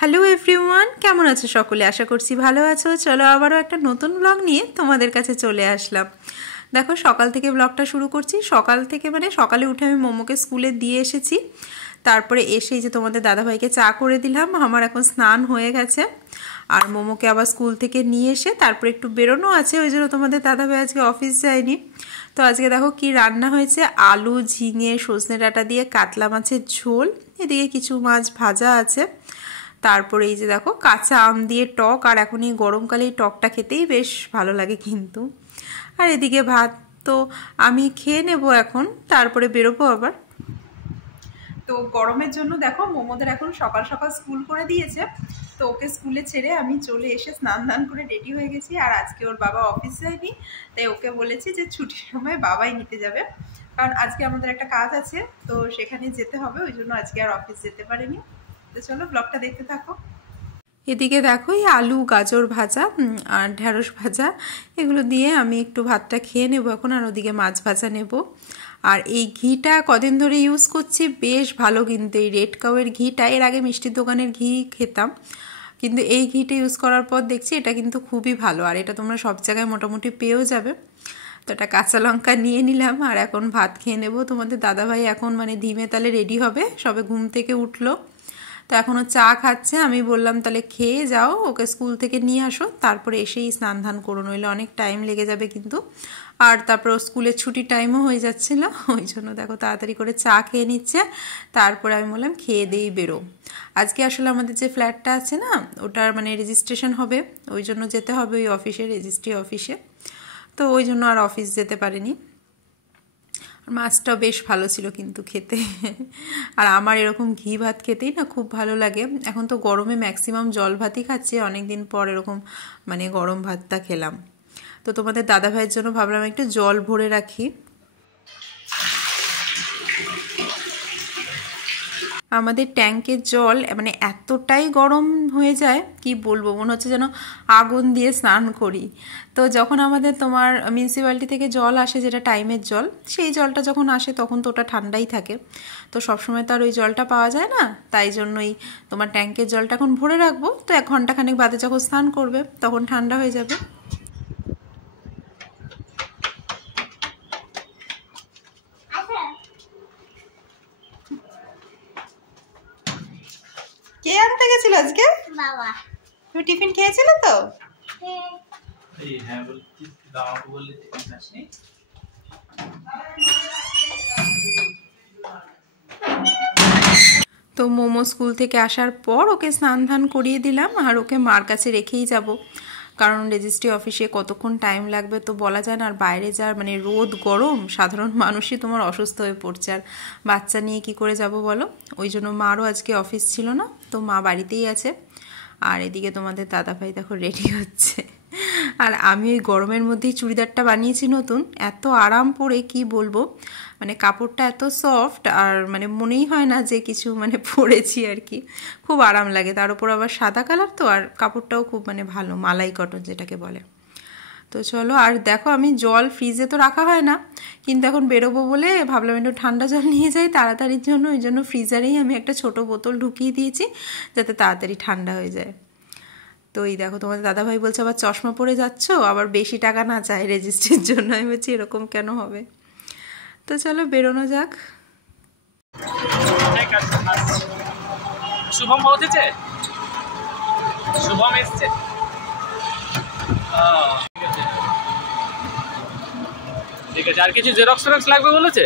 Hello everyone, কেমন আছো সকলে? আশা করছি ভালো আছো। চলো আবারও একটা নতুন ব্লগ নিয়ে তোমাদের কাছে চলে আসলাম। দেখো সকাল থেকে ব্লগটা শুরু করছি। সকাল থেকে মানে সকালে উঠে আমি মোমোকে স্কুলে দিয়ে এসেছি। তারপরে এসেই যে তোমাদের দাদাভাইকে চা করে দিলাম। আমার এখন স্নান হয়ে গেছে। আর মোমোকে আবার স্কুল থেকে নিয়ে এসে তারপরে একটু বেরোনো আছে, ওই জন্য তোমাদের দাদাভাই আজকে অফিস যায়নি। তো আজকে দেখো কি রান্না হয়েছে, আলু, ঝিঙে, সজনে ডাঁটা দিয়ে কাতলা মাছের ঝোল, এদিকে কিছু মাছ ভাজা আছে। তারপরে এই যে দেখো কাঁচা আম দিয়ে টক, আর এখন এই গরমকালে এই টকটা খেতেই বেশ ভালো লাগে কিন্তু। আর এদিকে ভাত তো আমি খেয়ে নেব এখন, তারপরে বেরোবো আবার। তো গরমের জন্য দেখো মোমোদের এখন সকাল সকাল স্কুল করে দিয়েছে। তো ওকে স্কুলে ছেড়ে আমি চলে এসে স্নান দান করে রেডি হয়ে গেছি। আর আজকে ওর বাবা অফিস যায়নি, তাই ওকে বলেছি যে ছুটির সময় বাবাই নিতে যাবে, কারণ আজকে আমাদের একটা কাজ আছে, তো সেখানে যেতে হবে, ওই জন্য আজকে আর অফিস যেতে পারিনি। তো চলো ব্লগটা দেখতে থাকো। এদিকে দেখো এই আলু, গাজর ভাজা আর ঢেঁড়স ভাজা, এগুলো দিয়ে আমি একটু ভাতটা খেয়ে নেব এখন। আর ওদিকে মাছ ভাজা নেব। আর এই ঘিটা কদিন ধরে ইউজ করছি, বেশ ভালো কিন্তু এই রেড কাউয়ের ঘিটা। এর আগে মিষ্টির দোকানের ঘি খেতাম, কিন্তু এই ঘিটা ইউজ করার পর দেখছি এটা কিন্তু খুবই ভালো। আর এটা তোমরা সব জায়গায় মোটামুটি পেয়েও যাবে। তো এটা কাঁচা লঙ্কা নিয়ে নিলাম, আর এখন ভাত খেয়ে নেব। তোমাদের দাদাভাই এখন মানে ধিমে তালে রেডি হবে, সবে ঘুম থেকে উঠলো। তো এখনও চা খাচ্ছে। আমি বললাম তাহলে খেয়ে যাও, ওকে স্কুল থেকে নিয়ে আসো, তারপরে এসেই স্নান ধান করো, নইলে অনেক টাইম লেগে যাবে কিন্তু। আর তারপর স্কুলের ছুটি টাইমও হয়ে যাচ্ছিলো, ওই জন্য দেখো তাড়াতাড়ি করে চা খেয়ে নিচ্ছে। তারপরে আমি বললাম খেয়ে দিয়েই বেরো। আজকে আসলে আমাদের যে ফ্ল্যাটটা আছে না, ওটার মানে রেজিস্ট্রেশন হবে, ওই জন্য যেতে হবে ওই অফিসে, রেজিস্ট্রি অফিসে। তো ওই জন্য আর অফিস যেতে পারিনি। মাছটাও বেশ ভালো ছিল কিন্তু খেতে। আর আমার এরকম ঘি ভাত খেতেই না খুব ভালো লাগে। এখন তো গরমে ম্যাক্সিমাম জল ভাতই খাচ্ছি, অনেকদিন পর এরকম মানে গরম ভাতটা খেলাম। তো তোমাদের দাদাভাইয়ের জন্য ভাবলাম একটু জল ভরে রাখি। আমাদের ট্যাঙ্কের জল মানে এতটাই গরম হয়ে যায় কি বলবো, মনে হচ্ছে যেন আগুন দিয়ে স্নান করি। তো যখন আমাদের তোমার মিউনিসিপ্যালিটি থেকে জল আসে, যেটা টাইমের জল, সেই জলটা যখন আসে তখন তো ওটা ঠান্ডাই থাকে। তো সবসময় তো আর ওই জলটা পাওয়া যায় না, তাই জন্যই তোমার ট্যাঙ্কের জলটা এখন ভরে রাখবো। তো 1 ঘন্টাখানেক বাদে যখন স্নান করবে তখন ঠান্ডা হয়ে যাবে। কে আনতে গেছিল আজকে? বাবা। তুমি টিফিন খেয়েছিলে তো? তো মোমো স্কুল থেকে আসার পর ওকে স্নান ধান করিয়ে দিলাম, আর ওকে মার কাছে রেখেই যাব, কারণ রেজিস্ট্রি অফিসে কতক্ষণ টাইম লাগবে তো বলা যায় না। আর বাইরে যার মানে রোদ গরম, সাধারণ মানুষই তোমার অসুস্থ হয়ে পড়ছে, আর বাচ্চা নিয়ে কি করে যাব বলো। ওই জন্য মারও আজকে অফিস ছিল না, তো মা বাড়িতেই আছে। আর এদিকে তোমাদের দাদাভাই দেখো রেডি হচ্ছে। আর আমি ওই গরমের মধ্যেই চুড়িদারটা বানিয়েছি নতুন, এত আরাম পরে কি বলবো, মানে কাপড়টা এত সফট, আর মানে মনেই হয় না যে কিছু মানে পরেছি আর কি, খুব আরাম লাগে। তার উপর আবার সাদা কালার তো, আর কাপড়টাও খুব মানে ভালো, মালাই কটন যেটাকে বলে। তো চলো, আর দেখো আমি জল ফ্রিজে তো রাখা হয় না, কিন্তু এখন বেরোবো বলে ভাবলাম একটু ঠান্ডা জল নিয়ে যাই তাড়াতাড়ির জন্য, ওই জন্য ফ্রিজারেই আমি একটা ছোট বোতল ঢুকিয়ে দিয়েছি যাতে তাড়াতাড়ি ঠান্ডা হয়ে যায়। তো এই দেখো তোমাদের দাদাভাই বলছে আবার চশমা পরে যাচ্ছ, আবার বেশি টাকা না চাই রেজিস্ট্রির জন্য। আমি বলছি এরকম কেন হবে। তো চলো বেরোনো যাক। শুভম পৌঁছেছে, শুভম এসছে। ঠিক আছে, আর কিছু জেরক্স টেরক্স লাগবে বলেছে।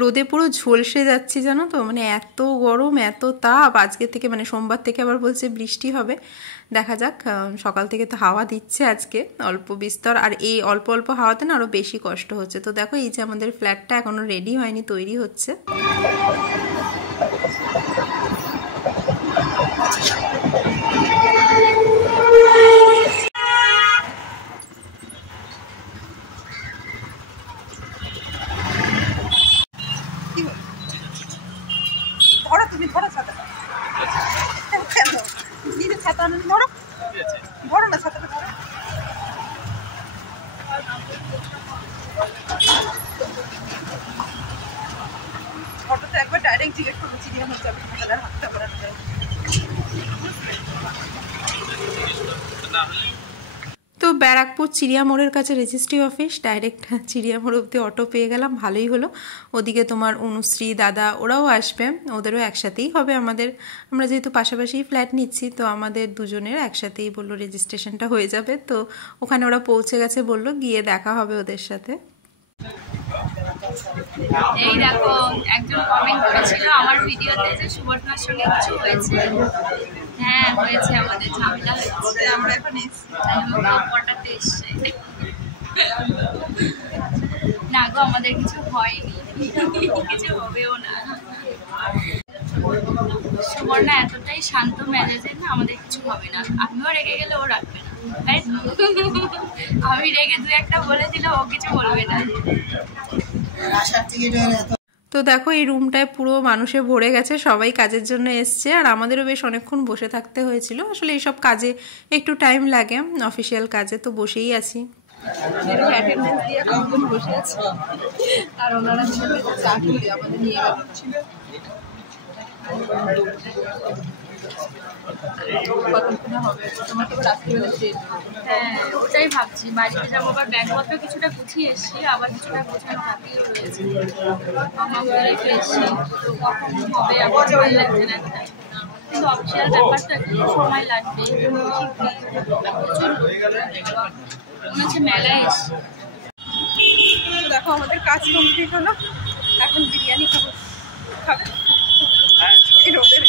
রোদে পুরো ঝলসে যাচ্ছি জানো তো, মানে এত গরম, এত তাপ। আজকে থেকে মানে সোমবার থেকে আবার বলছে বৃষ্টি হবে, দেখা যাক। সকাল থেকে তো হাওয়া দিচ্ছে আজকে অল্প বিস্তর, আর এই অল্প অল্প হাওয়াতে না আরও বেশি কষ্ট হচ্ছে। তো দেখো এই যে আমাদের ফ্ল্যাটটা এখনও রেডি হয়নি, তৈরি হচ্ছে। তুমি ধরো ছাতাটা, কেন নিজের ছাতা আনেন, ধরো ধরো না ছাতাটা, ধরো। ডাইরেক্ট জিজ্ঞেস করবো চিড়িয়াখানা যাবে তাহলে হাতটা বাড়ানো যায়। তো ব্যারাকপুর চিড়িয়া মোড়ের কাছে রেজিস্ট্রি অফিস, ডাইরেক্ট চিড়িয়া মোড় অব্দি অটো পেয়ে গেলাম, ভালোই হলো। ওদিকে তোমার অনুশ্রী দাদা ওরাও আসবে, ওদেরও একসাথেই হবে আমাদের, আমরা যেহেতু পাশাপাশি ফ্ল্যাট নিচ্ছি তো আমাদের দুজনের একসাথেই বললো রেজিস্ট্রেশনটা হয়ে যাবে। তো ওখানে ওরা পৌঁছে গেছে, বললো গিয়ে দেখা হবে ওদের সাথে। এই দেখো একজন কমেন্ট করেছিল আমার ভিডিওতে যে সুবর্ণার সঙ্গে কিছু হয়েছে। হ্যাঁ হয়েছে, আমাদের ঝামেলা হয়েছে, আমরা এখন পটাতে এসছে। না গো আমাদের কিছু হয়নি, কিছু হবেও না। সুবর্ণা এতটাই শান্ত মেজাজের না, আমাদের কিছু হবে না। আমিও রেগে গেলে ও রাখবে না, তাই আমি রেগে দু একটা বলে দিলে ও কিছু বলবে না। তো দেখো এই রুমটায় পুরো মানুষে ভরে গেছে, সবাই কাজের জন্য এসছে, আর আমাদেরও বেশ অনেকক্ষণ বসে থাকতে হয়েছিল। আসলে এইসব কাজে একটু টাইম লাগে, অফিসিয়াল কাজে, তো বসেই আছি। বসে আছি আর ওনারা আমাদের নিয়ে হ্যাঁ ওটাই ভাবছি, বাড়িতে যাবো, আবার ব্যাগপত্র কিছুটা গুছিয়ে এসছি, আবার কিছুটা গোছানো বাকি রয়েছে, রেখে এসছি। তো কখন হবে আমার ভালো লাগছে না, কিন্তু অফিসিয়াল ব্যাপারটা একটু সময় লাগবে। প্রচুর মনে হচ্ছে মেলায় এসছি। দেখো আমাদের কাজ কমপ্লিট হলো, এখন বিরিয়ানি খাবো। খাবে রোদের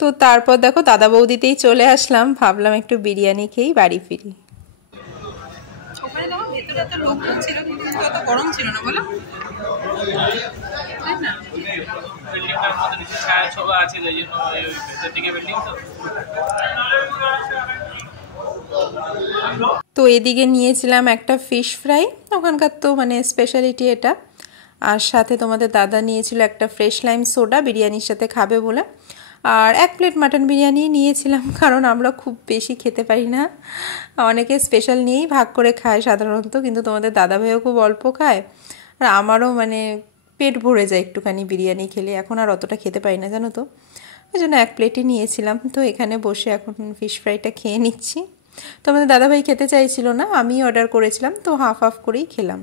তো তারপর দেখো দাদা বৌদিতেই চলে আসলাম, ভাবলাম একটু বিরিয়ানি খেয়েই বাড়ি ফিরি। ওখানে দেখো ভেতরে এত লোকজন ছিল কিন্তু অত গরম ছিল না, বলো তাই না? বিল্ডিংটার মধ্যে নিচে ছায়া ছোবা আছে, যাই জন্য ভেতর দিকে বিল্ডিং তো এদিকে নিয়েছিলাম একটা ফিশ ফ্রাই, ওখানকার তো মানে স্পেশালিটি এটা, আর সাথে তোমাদের দাদা নিয়েছিল একটা ফ্রেশ লাইম সোডা বিরিয়ানির সাথে খাবে বলে, আর 1 প্লেট মাটন বিরিয়ানি নিয়েছিলাম, কারণ আমরা খুব বেশি খেতে পারি না, অনেকে স্পেশাল নিয়েই ভাগ করে খায় সাধারণত, কিন্তু তোমাদের দাদা ভাইও খুব অল্প খায়, আর আমারও মানে পেট ভরে যায় একটুখানি বিরিয়ানি খেলে, এখন আর অতটা খেতে পারি না জানো তো, ওই জন্য 1 প্লেটই নিয়েছিলাম। তো এখানে বসে এখন ফিশ ফ্রাইটা খেয়ে নিচ্ছি। তো আমাদের দাদাভাই খেতে চাইছিল না, আমি অর্ডার করেছিলাম, তো হাফ হাফ করেই খেলাম।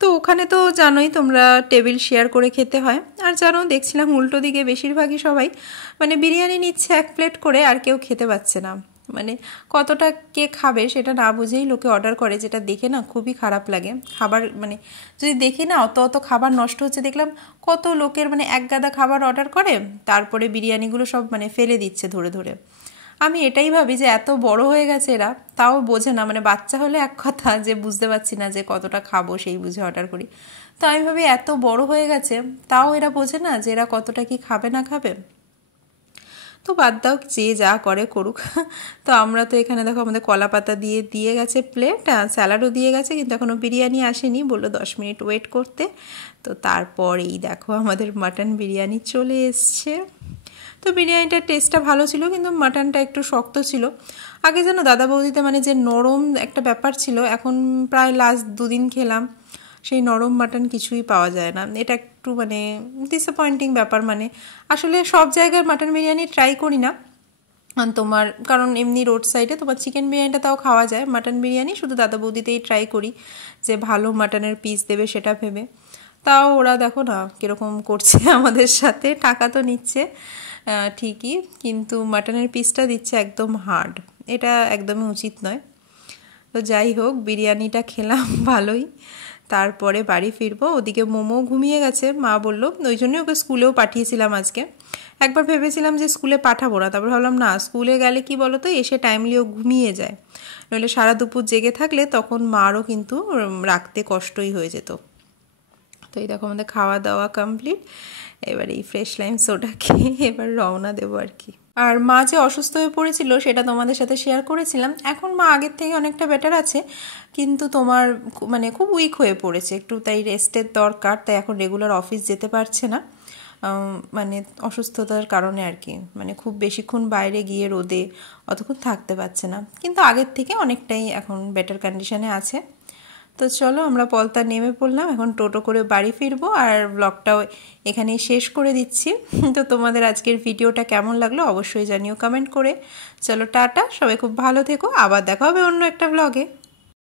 তো ওখানে তো জানোই তোমরা টেবিল শেয়ার করে খেতে হয়, আর জানো দেখছিলাম উল্টো দিকে বেশিরভাগই সবাই মানে বিরিয়ানি নিচ্ছে 1 প্লেট করে, আর কেউ খেতে পাচ্ছে না, মানে কতটা কে খাবে সেটা না বুঝেই লোকে অর্ডার করে, যেটা দেখে না খুবই খারাপ লাগে। খাবার মানে যদি দেখি না অত অত খাবার নষ্ট হচ্ছে, দেখলাম কত লোকের মানে 1 গাদা খাবার অর্ডার করে, তারপরে বিরিয়ানিগুলো সব মানে ফেলে দিচ্ছে ধরে ধরে। আমি এটাই ভাবি যে এত বড় হয়ে গেছে এরা, তাও বোঝে না, মানে বাচ্চা হলে এক কথা, যে বুঝতে পারছি না যে কতটা খাবো সেই বুঝে অর্ডার করি, তো আমি ভাবি এত বড় হয়ে গেছে তাও এরা বোঝে না যে এরা কতটা কি খাবে না খাবে। তো বাদ দাও, যে যা করে করুক। তো আমরা তো এখানে দেখো আমাদের কলা পাতা দিয়ে গেছে প্লেট, স্যালাডও দিয়ে গেছে, কিন্তু এখনও বিরিয়ানি আসেনি, বললো 10 মিনিট ওয়েট করতে। তো তারপরেই দেখো আমাদের মাটন বিরিয়ানি চলে এসছে। তো বিরিয়ানিটার টেস্টটা ভালো ছিল, কিন্তু মাটনটা একটু শক্ত ছিল। আগে যেন দাদা বৌদিতে মানে যে নরম একটা ব্যাপার ছিল, এখন প্রায় লাস্ট 2 দিন খেলাম, সেই নরম মাটন কিছুই পাওয়া যায় না, এটা একটু মানে ডিসঅ্যাপয়েন্টিং ব্যাপার। মানে আসলে সব জায়গার মাটন বিরিয়ানি ট্রাই করি না তোমার, কারণ এমনি রোড সাইডে তোমার চিকেন বিরিয়ানিটা তাও খাওয়া যায়, মাটন বিরিয়ানি শুধু দাদা বৌদিতেই ট্রাই করি যে ভালো মাটনের পিস দেবে সেটা ভেবে। তাও ওরা দেখো না কীরকম করছে আমাদের সাথে, টাকা তো নিচ্ছে ঠিকই, কিন্তু মাটনের পিসটা দিচ্ছে একদম হার্ড, এটা একদমই উচিত নয়। তো যাই হোক বিরিয়ানিটা খেলাম ভালোই, তারপরে বাড়ি ফিরবো। ওদিকে মোমো ঘুমিয়ে গেছে, মা বললো, ওই জন্যই ওকে স্কুলেও পাঠিয়েছিলাম আজকে। একবার ভেবেছিলাম যে স্কুলে পাঠাবো না, তারপর ভাবলাম না, স্কুলে গেলে কি বলো তো, এসে টাইমলিও ঘুমিয়ে যায়, নইলে সারা দুপুর জেগে থাকলে তখন মারও কিন্তু রাখতে কষ্টই হয়ে যেত। তো এই দেখো আমাদের খাওয়া দাওয়া কমপ্লিট, এবার এই ফ্রেশ লাইম সোডা খেয়ে এবার রওনা দেবো আর কি। আর মা যে অসুস্থ হয়ে পড়েছিল সেটা তোমাদের সাথে শেয়ার করেছিলাম, এখন মা আগের থেকে অনেকটা বেটার আছে, কিন্তু তোমার মানে খুব উইক হয়ে পড়েছে একটু, তাই রেস্টের দরকার, তাই এখন রেগুলার অফিস যেতে পারছে না। মানে অসুস্থতার কারণে আর কি, মানে খুব বেশিক্ষণ বাইরে গিয়ে রোদে অতক্ষণ থাকতে পারছে না, কিন্তু আগের থেকে অনেকটাই এখন বেটার কন্ডিশনে আছে। তো চলো আমরা পলতা নেমে পড়লাম, এখন টোটো করে বাড়ি ফিরবো আর ব্লগটাও এখানেই শেষ করে দিচ্ছি। তো তোমাদের আজকের ভিডিওটা কেমন লাগলো অবশ্যই জানিও কমেন্ট করে। চলো টাটা, সবাই খুব ভালো থেকো, আবার দেখা হবে অন্য একটা ব্লগে।